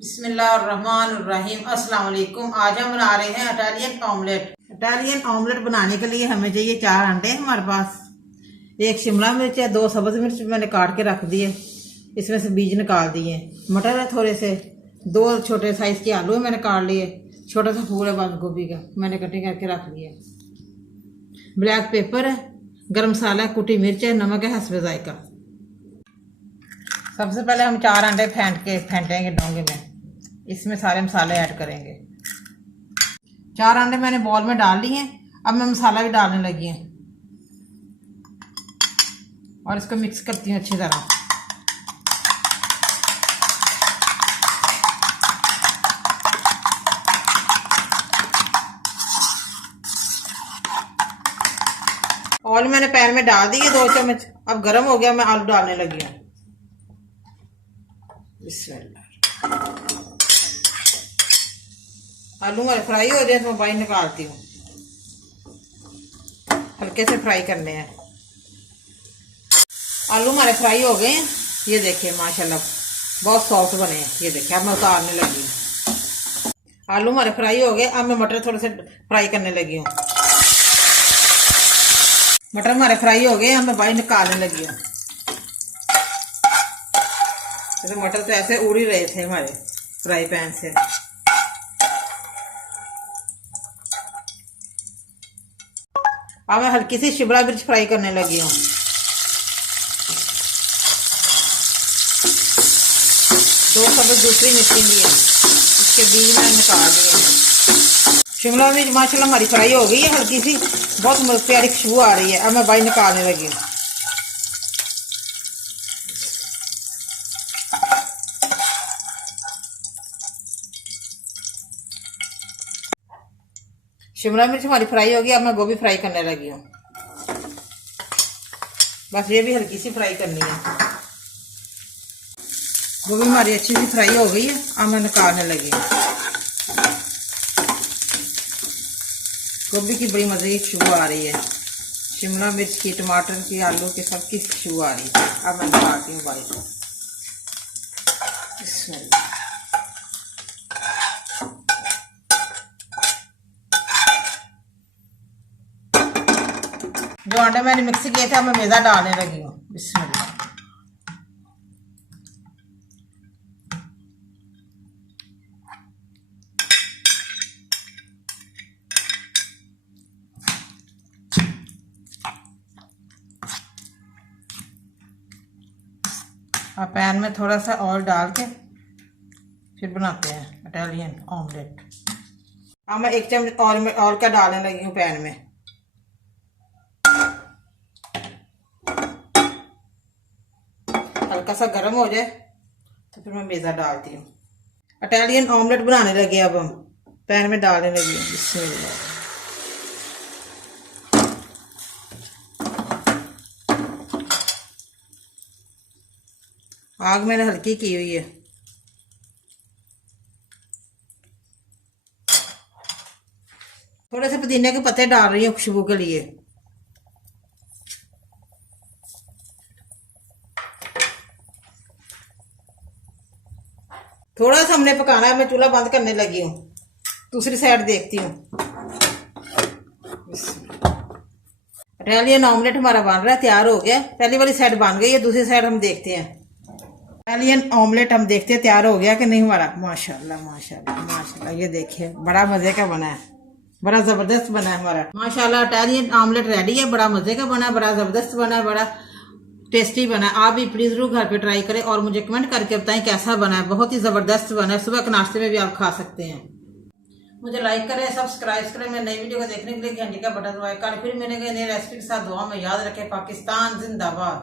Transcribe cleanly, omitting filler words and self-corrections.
बिस्मिल्लाहिर्रहमानिर्रहीम। अस्सलाम वालेकुम। आज हम बना रहे हैं इटालियन ऑमलेट। इटालियन ऑमलेट बनाने के लिए हमें चाहिए 4 अंडे हमारे पास, 1 शिमला मिर्च है, 2 सब्ज मिर्च मैंने काट के रख दिए, इसमें से बीज निकाल दिए। मटर है थोड़े से, 2 छोटे साइज के आलू मैंने काट लिए, छोटा सा फूल है बंद गोभी का मैंने कटिंग करके रख लिया। ब्लैक पेपर है, गरम मसाला है, कुटी मिर्च है, नमक है हस्बे जायका। सबसे पहले हम 4 अंडे फेंटेंगे डोंगे में, इसमें सारे मसाले ऐड करेंगे। 4 अंडे मैंने बॉल में डाल लिए। अब मैं मसाला भी डालने लगी हूँ और इसको मिक्स करती हूँ अच्छी तरह। ऑयल मैंने पैन में डाल दिए 2 चम्मच। अब गर्म हो गया, मैं आलू डालने लगी हूँ। आलू हमारे फ्राई हो जाए तो मैं बाहर निकालती हूँ, हल्के से फ्राई करने हैं। आलू हमारे फ्राई हो गए हैं, ये देखिए माशाल्लाह बहुत सॉफ्ट बने हैं। ये देखिए अब मैं उतारने लगी हूँ। आलू हमारे फ्राई हो गए। अब मैं मटर थोड़े से फ्राई करने लगी हूँ। मटर हमारे फ्राई हो गए, अब मैं बाहर निकालने लगी हूँ। तो मटर तो ऐसे उड़ ही रहे थे हमारे फ्राई पैन से। अब मैं हल्की सी शिमला मिर्च फ्राई करने लगी हूँ। 2 सब्ज दूसरी मिर्ची भी है, इसके बीज मैंने निकाल दिए। शिमला मिर्च माशाल्लाह हमारी फ्राई हो गई है हल्की सी, बहुत प्यारी खुशबू आ रही है। अब मैं बाहर निकालने लगी हूँ। शिमला मिर्च हमारी फ्राई होगी। अब मैं गोभी फ्राई करने लगी हूँ। बस ये भी हल्की सी फ्राई करनी है। गोभी हमारी अच्छी सी फ्राई हो गई है, अब मैं निकालने लगी हूँ। गोभी की बड़ी मजे की खुशबू आ रही है, शिमला मिर्च की, टमाटर की, आलू की, सबकी खुशबू आ रही है। अब मैं निकालती हूँ बाहर। जो अंडे मैंने मिक्स किए थे मैं मैदा डालने लगी हूँ। बिस्मिल्लाह। अब पैन में थोड़ा सा ऑयल डाल के फिर बनाते हैं इटालियन ऑमलेट। अब मैं 1 चम्मच ऑयल का डालने लगी हूँ पैन में। हल्का सा गर्म हो जाए तो फिर मैं मैदा डालती हूँ। इटालियन ऑमलेट बनाने लगे। अब हम पैन में डालने लगी हूँ। बिस्मिल्लाह। आग मैंने हल्की की हुई है। थोड़े से पुदीने के पत्ते डाल रही हूँ खुशबू के लिए। थोड़ा सा हमने पकाना है। मैं चूल्हा बंद करने लगी हूँ, दूसरी साइड देखती हूँ। इटालियन ऑमलेट हमारा बन रहा है, तैयार हो गया। पहली वाली साइड बन गई है, दूसरी साइड हम देखते हैं। इटालियन ऑमलेट हम देखते हैं तैयार हो गया कि नहीं हमारा। माशाल्लाह माशाल्लाह माशाल्लाह, ये देखिए बड़ा मजे का बना है, बड़ा जबरदस्त बना है हमारा। माशाल्लाह इटालियन ऑमलेट रेडी है, बड़ा मजे का बना है, बड़ा जबरदस्त बना है, बड़ा टेस्टी बना है। आप भी प्लीज जरूर घर पे ट्राई करें और मुझे कमेंट करके बताएं कैसा बना है। बहुत ही जबरदस्त बना है, सुबह के नाश्ते में भी आप खा सकते हैं। मुझे लाइक करें, सब्सक्राइब करें। मैं नई वीडियो को देखने के लिए घंटी का बटन दबाएं। कल फिर मिलेंगे नई रेसिपी के साथ। दुआ में याद रखें। पाकिस्तान जिंदाबाद।